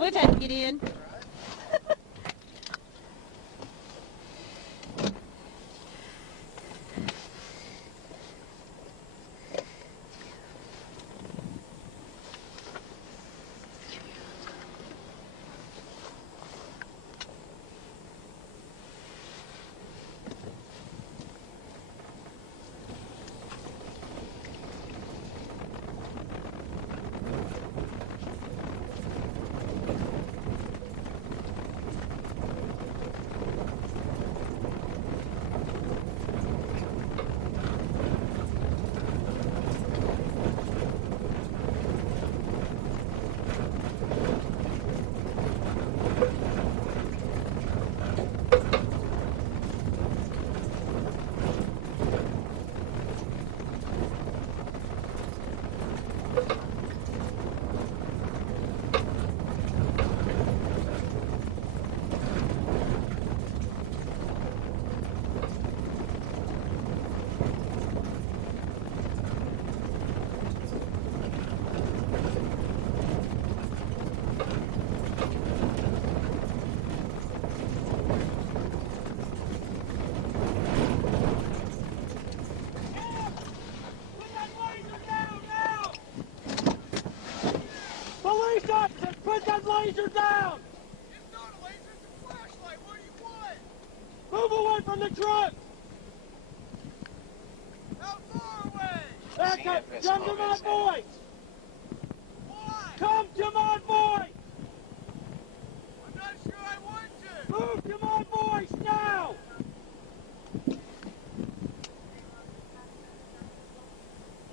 We've had to get in. Put that laser down! It's not a laser, it's a flashlight. What do you want? Move away from the truck! How far away? Back up! Come to my voice! Why? Come to my voice! I'm not sure I want to. Move to my voice now!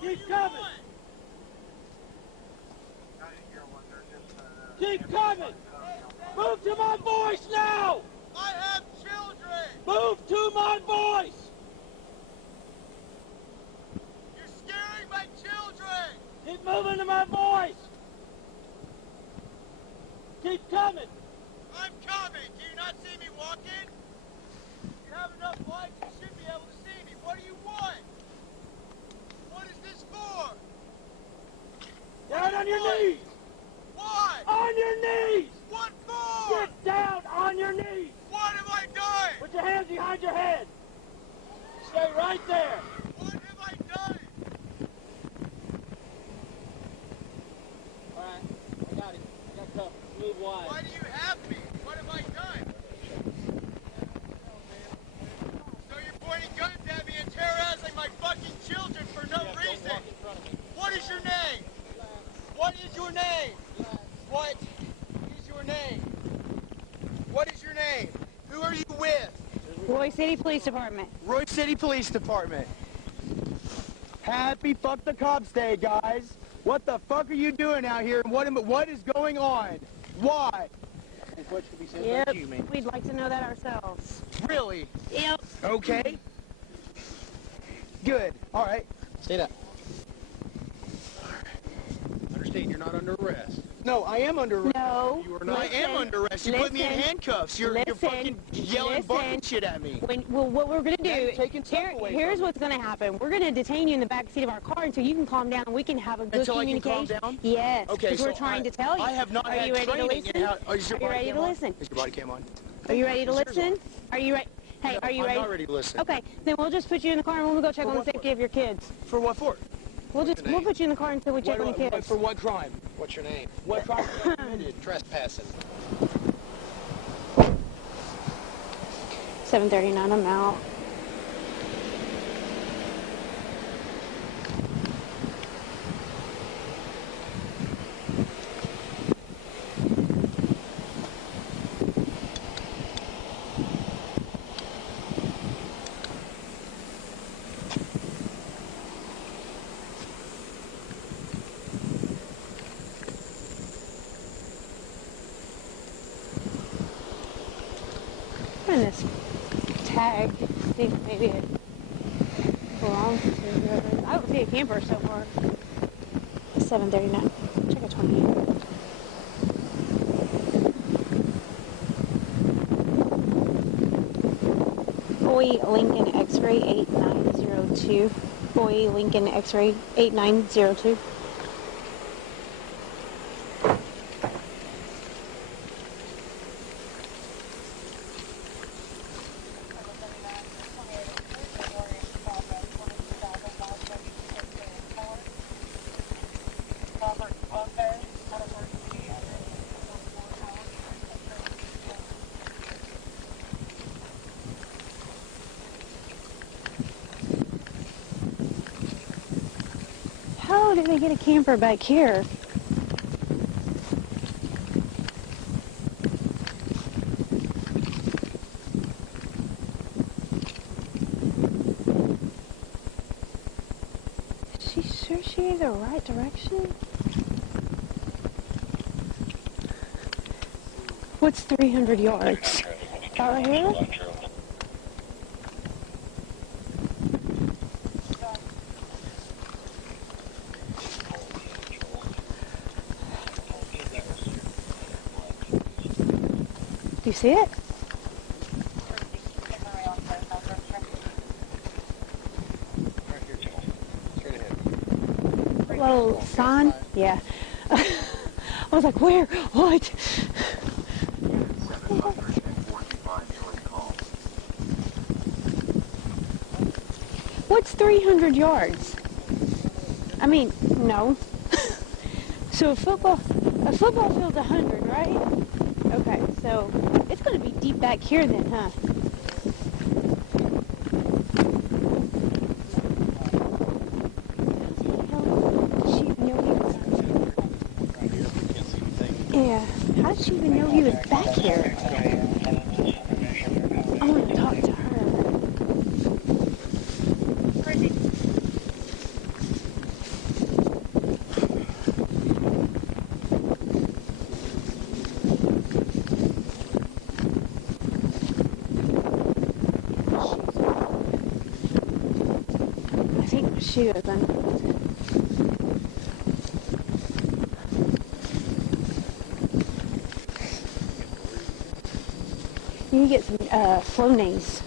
Keep coming! Keep coming! Move to my voice now! I have children! Move to my voice! You're scaring my children! Keep moving to my voice! Keep coming! I'm coming! Do you not see me walking? You have enough light, you should be able to see me. What do you want? What is this for? Down on your knees! Why? On your knees! What for? Get down on your knees! What have I done? Put your hands behind your head! Stay right there! What have I done? Alright, I got it. I got cover. Move wide. Why do you have me? What have I done? So you're pointing guns at me and terrorizing my fucking children for no reason. Don't walk in front of me. What is your name? What is your name? What is your name? What is your name? Who are you with? Royse City Police Department. Royse City Police Department. Happy fuck the cops day, guys. What the fuck are you doing out here? And what is going on? Why? Yep, we'd like to know that ourselves. Really? Yep. Okay. Good. All right. Stay up. Understand you're not under arrest. No, I am under arrest. No. You are not. I am under arrest. You put me in handcuffs. You're fucking yelling bucket shit at me. Well, what we're going to do, taking stuff away here's from me. what's going to happen. We're going to detain you in the back seat of our car until you can calm down and we can have a good Until I can communication. calm down? Yes, Okay, because so we're trying to tell you. I have not Are had you ready to training listen? in how... Is your Are you body ready cam to on? listen? Is your body cam on? Are you ready to listen? Are you ready? Hey, No, are you I'm ready? not ready to listen. Okay, then we'll just put you in the car and we'll go check For on the what safety for? of your kids. For what for? We'll put you in the car until we check on the kids. For what crime? What's your name? What crime have I committed? Trespassing. 7:39, I'm out. And this tag, see if maybe it belongs to whoever. I don't see a camper so far. 7:39. Check a 28. Boy Lincoln X-ray 8902. Boy Lincoln X-ray 8902. hell did they get a camper back here? Is she sure she in the right direction? What's 300 yards? Right here? Do you see it? Right here, Joe. Straight ahead. Little sign? Yeah. I was like, where? What? What's 300 yards? I mean, no. So a football field's 100, right? Okay, so it's going to be deep back here then, huh? Yeah. How did she even know he was back here? I want to talk to her. I think the shoe is unhooked. You need to get some Flonase.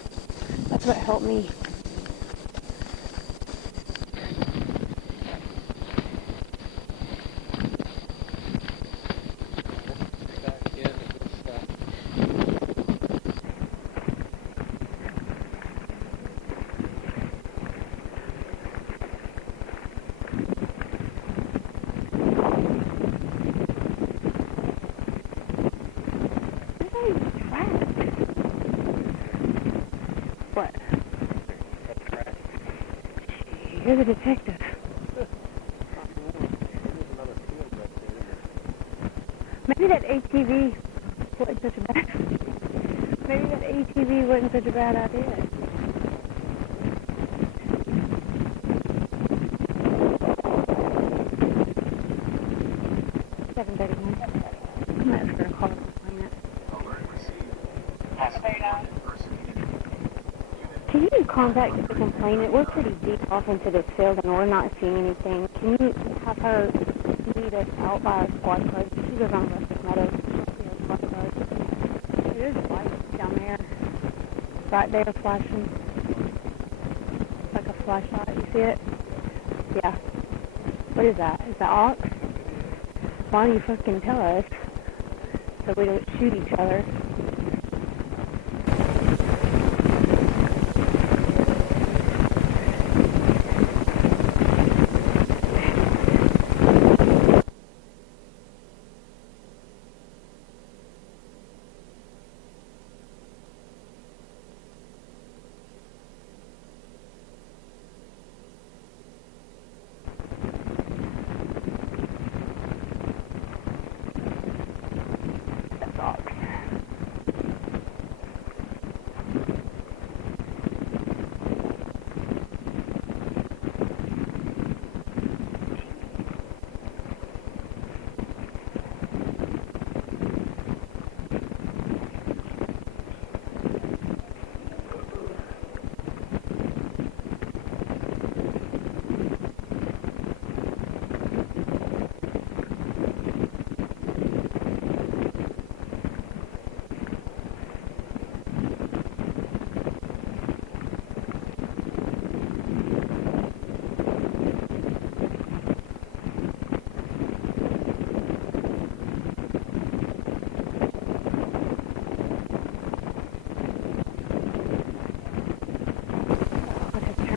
That's what helped me. Back in and good stuff. What? You're the detective. Maybe that ATV wasn't such a bad. Maybe that ATV wasn't such a bad idea. I'm not going to call it an appointment. Can you contact the complainant? We're pretty deep off into this field and we're not seeing anything. Can you have her meet us out by a squad car? She goes on Rustic Meadows. There's a light down there. Right there flashing. Like a flashlight. You see it? Yeah. What is that? Is that Ox? Why don't you fucking tell us so we don't shoot each other?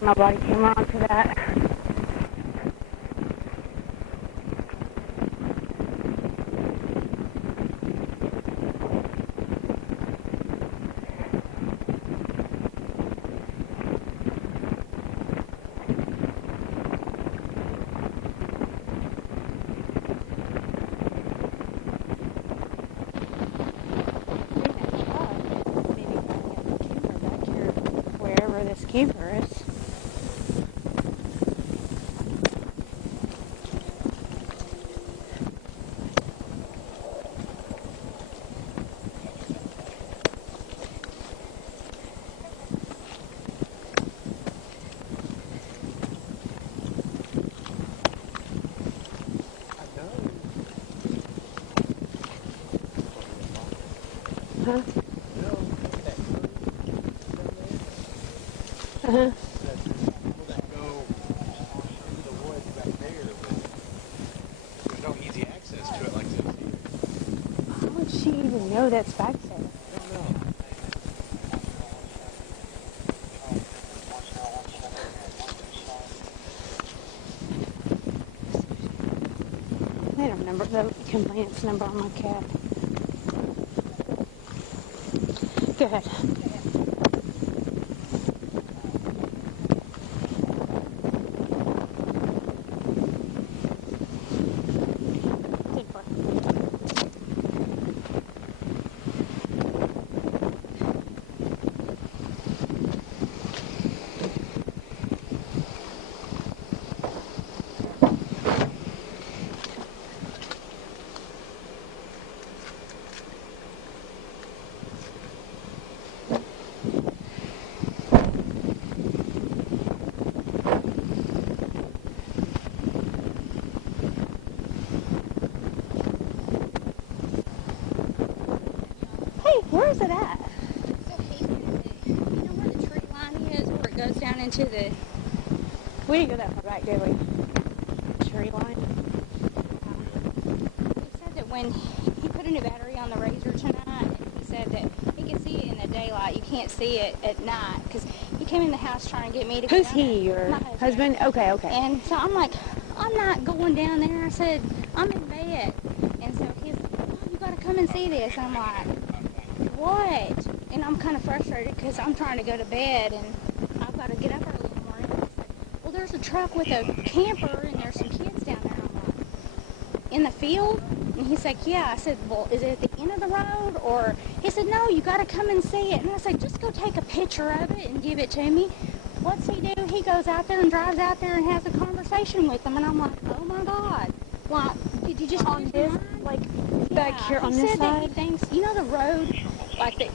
My body camera onto that. Uh-huh. Uh-huh. People that go into the woods back there, but there's no easy access to it like this here. How would she even know that's back there? I don't know. I don't remember the complaints number on my cat. Go ahead. Where is it at? So you know where the tree line is, where it goes down into the... We didn't go that far back, did we? Tree line? He said that when he put a new battery on the Razor tonight, he said that he can see it in the daylight. You can't see it at night, because he came in the house trying to get me to go Who's down he, there. your My husband? Okay, okay. And so I'm like, I'm not going down there. I said, I'm in bed. And so he's like, oh, you got to come and see this. I'm like, what? And I'm kind of frustrated because I'm trying to go to bed and I've got to get up early in the morning. He's like, well, there's a truck with a camper and there's some kids down there. I'm like, in the field? And he's like, yeah. I said, well, is it at the end of the road? Or he said, no, you got to come and see it. And I said, just go take a picture of it and give it to me. What's he do? He goes out there and drives out there and has a conversation with them. And I'm like, oh my God. Like, did you just On lose this, your mind? like, back here on He this said that he side? thinks, you know the road, like the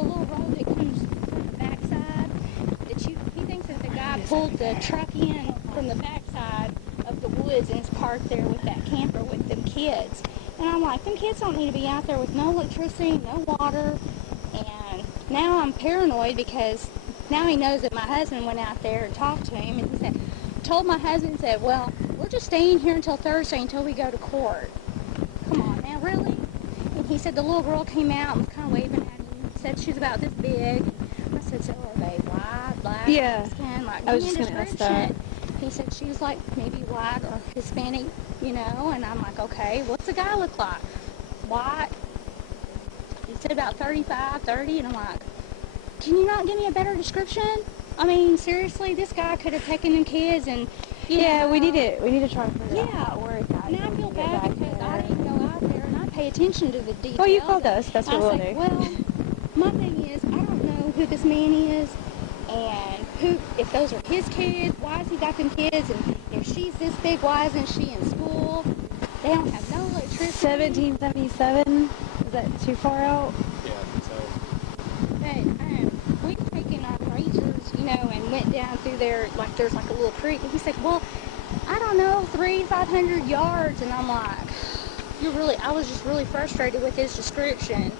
little road that comes from the backside, he thinks that the guy pulled the truck in from the backside of the woods and is parked there with that camper with them kids. And I'm like, them kids don't need to be out there with no electricity, no water. And now I'm paranoid because now he knows that my husband went out there and talked to him, and he said, told my husband, said, well, we're just staying here until Thursday until we go to court. Come on now, really? And he said the little girl came out and was kind of waving at him. Said she's about this big. I said, so are they white, black, Yeah. skin? Like, I was give me a just gonna ask that. description. He said she's like maybe white or Hispanic, you know. And I'm like, okay, what's the guy look like? White. He said about 35, 30, and I'm like, can you not give me a better description? I mean, seriously, this guy could have taken them kids and, Yeah, we need to. to try to figure Yeah. out where it's at. And I feel Get bad back because there. I didn't go out there and I pay attention to the details. Well, you called us. That's what I we'll said, do. well, my thing is, I don't know who this man is and who, if those are his kids, why has he got them kids? And if she's this big, why isn't she in school? They don't have no electricity. 1777? Is that too far out? Yeah, so. But we've taken our razors, you know, and went down through there, like there's like a little creek. And he said, well, I don't know, 500 yards. And I'm like, I was just really frustrated with his description.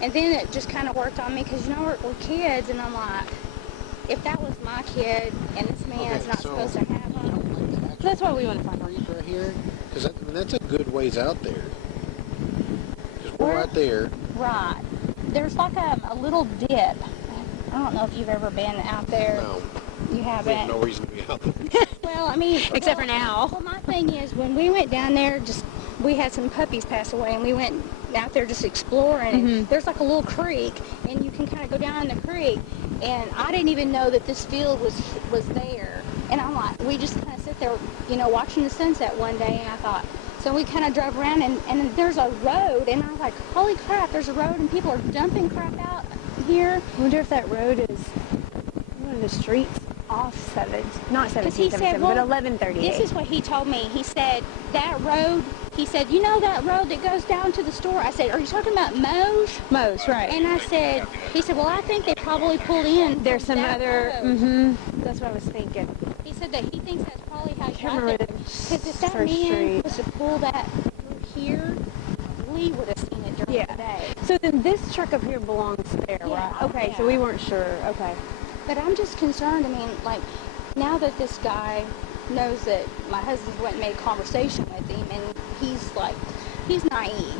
And then it just kind of worked on me because, you know, we're kids. And I'm like, if that was my kid and this man's not supposed to have them. That's what we want to find out. Right here, because that's a good ways out there. Because we're right there. Right. There's like a little dip. I don't know if you've ever been out there. No, You there's haven't. no reason to be out there. Well, I mean, Except for now. Well, my thing is, when we went down there, we had some puppies pass away, and we went out there just exploring. And there's like a little creek, and you can kind of go down in the creek. And I didn't even know that this field was there. And I'm like, we just kind of sit there, you know, watching the sunset one day, and I thought. So we kind of drove around, and there's a road, and I was like, holy crap, there's a road, and people are dumping crap out here. I wonder if that road is one of the streets off not 1777, well, but 1138. This is what he told me. He said, that road, he said, you know that road that goes down to the store? I said, are you talking about Moe's? Moe's, right. And I said, he said, well, I think they probably pulled in. There's some that other, road. that's what I was thinking. He said that he thinks that's probably how he can't got remember there. the Because if that first man street. was to pull that through here, we would have seen it during Yeah. the day. So then this truck up here belongs there, Yeah, right? Okay, so yeah. we weren't sure. Okay. But I'm just concerned. I mean, like, now that this guy knows that my husband went and made conversation with him, and he's like, he's naive.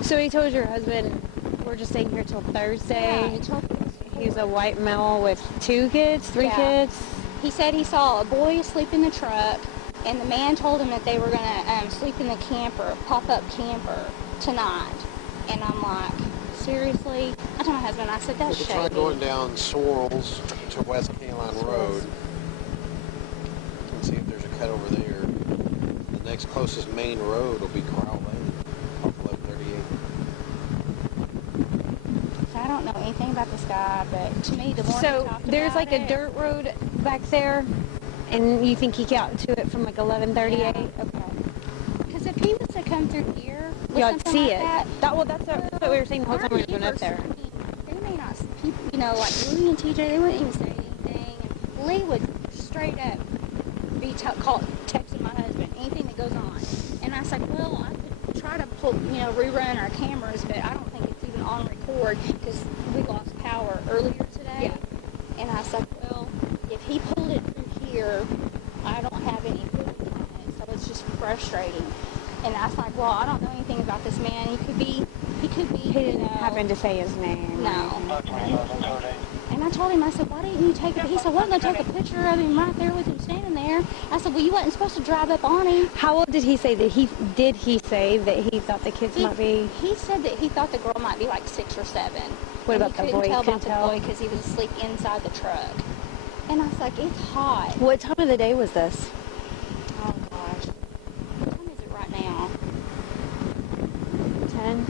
So he told your husband, we're just staying here till Thursday. Yeah, he told me this He's a before. white male with 2 kids, 3 Yeah. kids. He said he saw a boy asleep in the truck, and the man told him that they were going to sleep in the camper, pop-up camper, tonight. And I'm like, seriously? I told my husband, I said, that's If you try shady. going down Sorrells to West County Line Road, and see if there's a cut over there. The next closest main road will be Corral Lane, off 1138. I don't know anything about this guy, but to me, the more he So talked there's about like a it- dirt road back there, and you think he got to it from like 1138? Yeah. Okay. Because if he was to come through here with Y'all something see like it. Well, that's what we were saying the whole time we were our going up there. neighbors, I mean, they may not, you know, like Lee and TJ, they wouldn't even say anything. And Lee would straight up be texting my husband, anything that goes on. And I was like, well, I could try to rerun our cameras, but I don't think it's even on record because we lost power earlier today. Yeah. And I was like, well, if he pulled it through here, I don't have any footage on it, so it's just frustrating. And I was like, well, I don't know anything about this man. He could be, He didn't happen to say his name. No. And I told him, I said, why didn't you take it? He said, well, I'm going to take a picture of him right there with him standing there. I said, well, you wasn't supposed to drive up on him. How old did he say that did he say that he thought the kids might be? He said that he thought the girl might be like 6 or 7. What And about the he boy? couldn't tell Couldn't about the tell? boy because he was asleep inside the truck. And I was like, it's hot. What time of the day was this? Oh, gosh. What time is it right now? 10?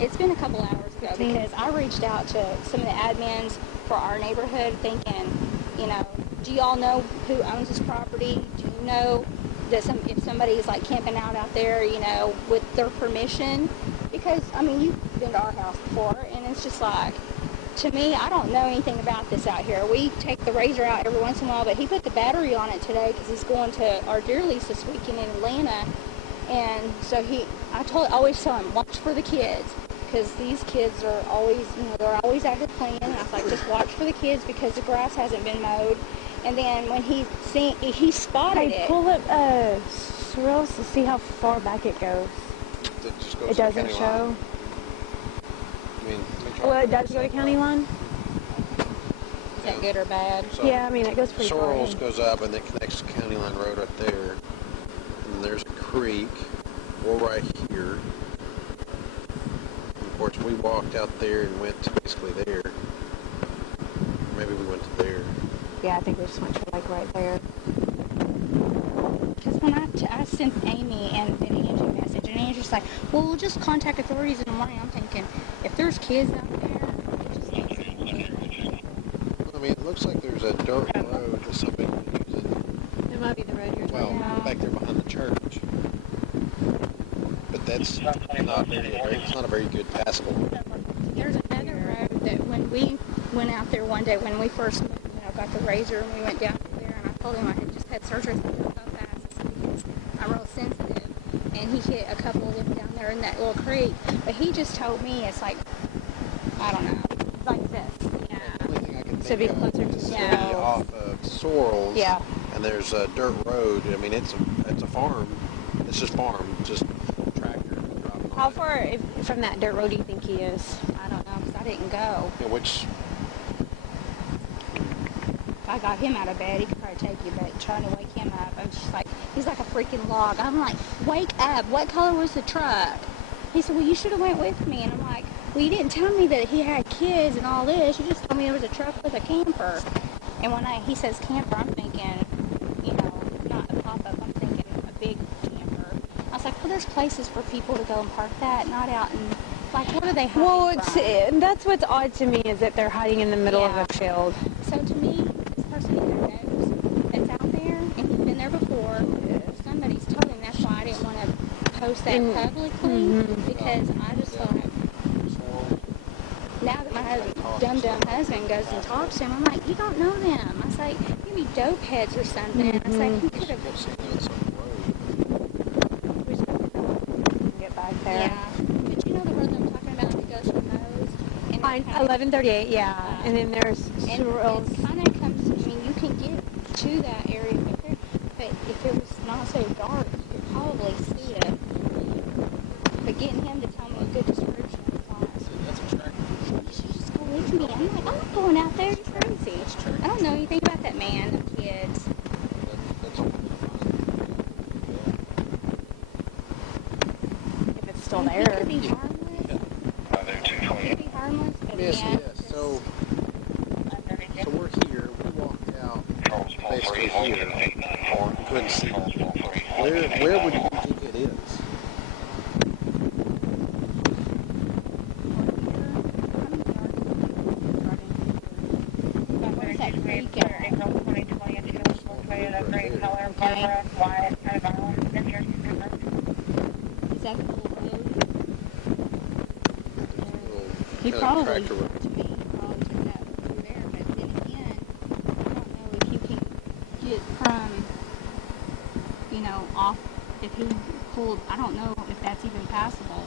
It's been a couple hours ago 15. because I reached out to some of the admins for our neighborhood thinking, you know, do y'all know who owns this property? Do you know that if somebody's like camping out there, you know, with their permission? Because, I mean, you've been to our house before, and it's just like, to me, I don't know anything about this out here. We take the razor out every once in a while, but he put the battery on it today because he's going to our deer lease this weekend in Atlanta. And so I always tell him, watch for the kids, because these kids are always, you know, they're always out there playing. And I was like, just watch for the kids because the grass hasn't been mowed. And then when he spotted Hey, it. pull up Sorrells to see how far back it goes. That just goes It to the doesn't county show. line. I mean, Well, it does go to county line? Is that good or bad? So Yeah, I mean, it goes pretty far. Sorrells in. goes up and it connects to County Line Road right there. And there's a creek. We're right here. Of course, we walked out there and went to basically there. Maybe we went to there. Yeah, I think we just went to like right there. Because when I sent Amy and Angie a message, and Angie's like, well, we'll just contact authorities in the morning. I'm thinking, if there's kids out there, it just makes it I mean, it looks like there's a dirt road that somebody was using. It might be the road you're Well, talking about. back there behind the church. But that's not a very good passable. There's another road that when we went out there one day, when we first got the razor and we went down there, and I told him I had just had surgery, so how fast, I said, because I'm real sensitive, and he hit a couple of them down there in that little creek, but he just told me it's like, I don't know, Like this. yeah. The only thing I can So be think closer of to is to Yeah. be off of Sorrells. Yeah. And there's a dirt road. I mean, it's a farm. It's just farm. Just tractor driving on How it. far from that dirt road do you think he is? I don't know, because I didn't go. Yeah, which If I got him out of bed, he could probably take you, but trying to wake him up, I'm just like, he's like a freaking log. I'm like, wake up. What color was the truck? He said, well, you should have went with me. And I'm like, well, you didn't tell me that he had kids and all this. You just told me there was a truck with a camper. And when he says camper, I'm thinking, you know, not a pop-up. I'm thinking a big camper. I was like, well, there's places for people to go and park that, not out in, like, what are they hiding Well, from? that's what's odd to me is that they're hiding in the middle Yeah. of a field. So to me, this person either knows that's out there and he's been there before, or somebody's told him. That's why I didn't want to post that And- publicly, because I just thought, Sorrells. now that my dumb husband goes and talks to him, I'm like, you don't know them. I was like, you be dope heads or something. I was like, he could have. I've seen them on some road. Get back there. Yeah, but you know the road that I'm talking about that goes from On 1138, yeah. And then there's And Cyril's. it kind of comes, I mean, you can get to that area, but if it was not so dark, you could probably see it. But getting him to tell me a good description of class. That's a tractor. Just go with me. I'm like, I'm not going out there. He's crazy. I don't know anything about that man or kids. That's all. If it's still He there. could be harmless. He could be harmless, but Yes, yeah. yes. So we're here. We walked out basically here. Couldn't see. Where would you think it is? Where's that creek at? Is that the little road? He Kind of probably. tractor road. To me, he probably took that through there, but then again, I don't know if you can get from, you know, off, if he pulled, I don't know if that's even passable.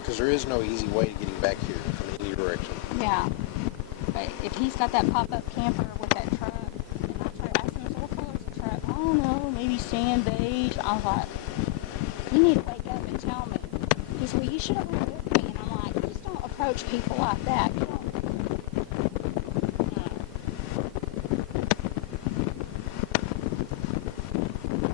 Because there is no easy way to getting back here from any direction. Yeah. But if he's got that pop-up camper with that truck, and I tried to ask him, so what color is the truck? I don't know, maybe sand beige. I was like, you need to wake up and tell me. He said, well, you should have went with me. And I'm like, you just don't approach people like that. You don't.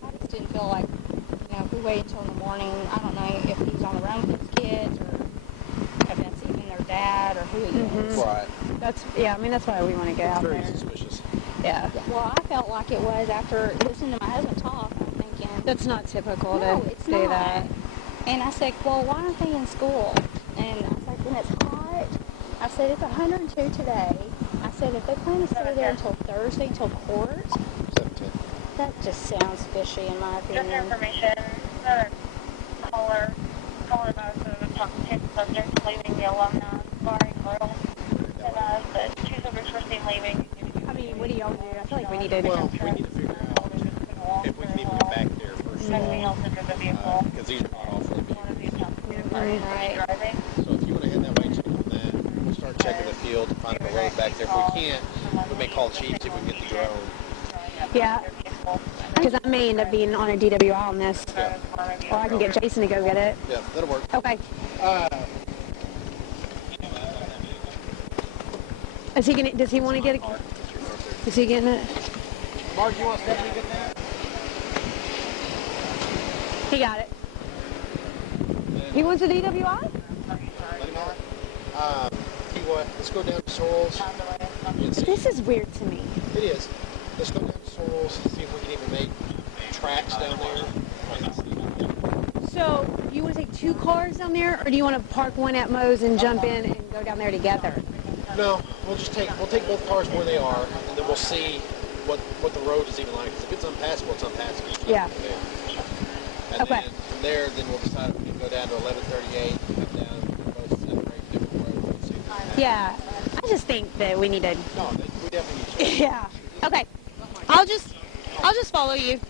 I just didn't feel like, you know, if we wait until in the morning, I don't know if he's on the run with his kids or if that's even their dad or who he is. Right. That's, yeah, I mean, that's why we want to get It's out very there. suspicious. Yeah. Well, I felt like it was after listening to my husband talk. I'm thinking, That's not typical no, to it's do not. that. And I said, well, why aren't they in school? And I was like, when it's hot, I said, it's 102 today. I said, if they plan to stay there until Thursday, until court, 17. that just sounds fishy in my Just opinion. information, caller about the top 10 subjects leaving the alumni bar and grill. And the two subjects were seen leaving. I mean, what do y'all do? I feel like we need to. Well, we need to figure out if we can even get back there first of Anything all. else under the vehicle? Because these are not all for the One of vehicle. the top two Right. driving. So if you want to head that way, check on that. We'll start checking the field to find a road back there. If we can't, we may call Chief, see if we can get the drone. Yeah. Because I may end up being on a DWI on this. Yeah, Or I can get Jason to go get it. yeah, that'll work. Okay. Is he gonna? Does he want to get it? Is he getting it? Mark, you want Stephanie to get that? He got it. He wants a DWI? Let him know. Tell you what, let's go down to Sorrells. and see- This is weird to me. It is. Let's go down to Sorrells, see if we can even make tracks down there. So, you want to take two cars down there, or do you want to park one at Moe's and jump in and go down there together? No, we'll take both cars where they are, and then we'll see what the road is even like. 'Cause if it's unpassable, it's unpassable. It's not Yeah. there. And Okay. then from there, then we'll decide if we can go down to 1138, come down, both separate different roads. And see. Yeah. I just think that we need to. No, we definitely need to. Yeah. Okay. I'll just follow you.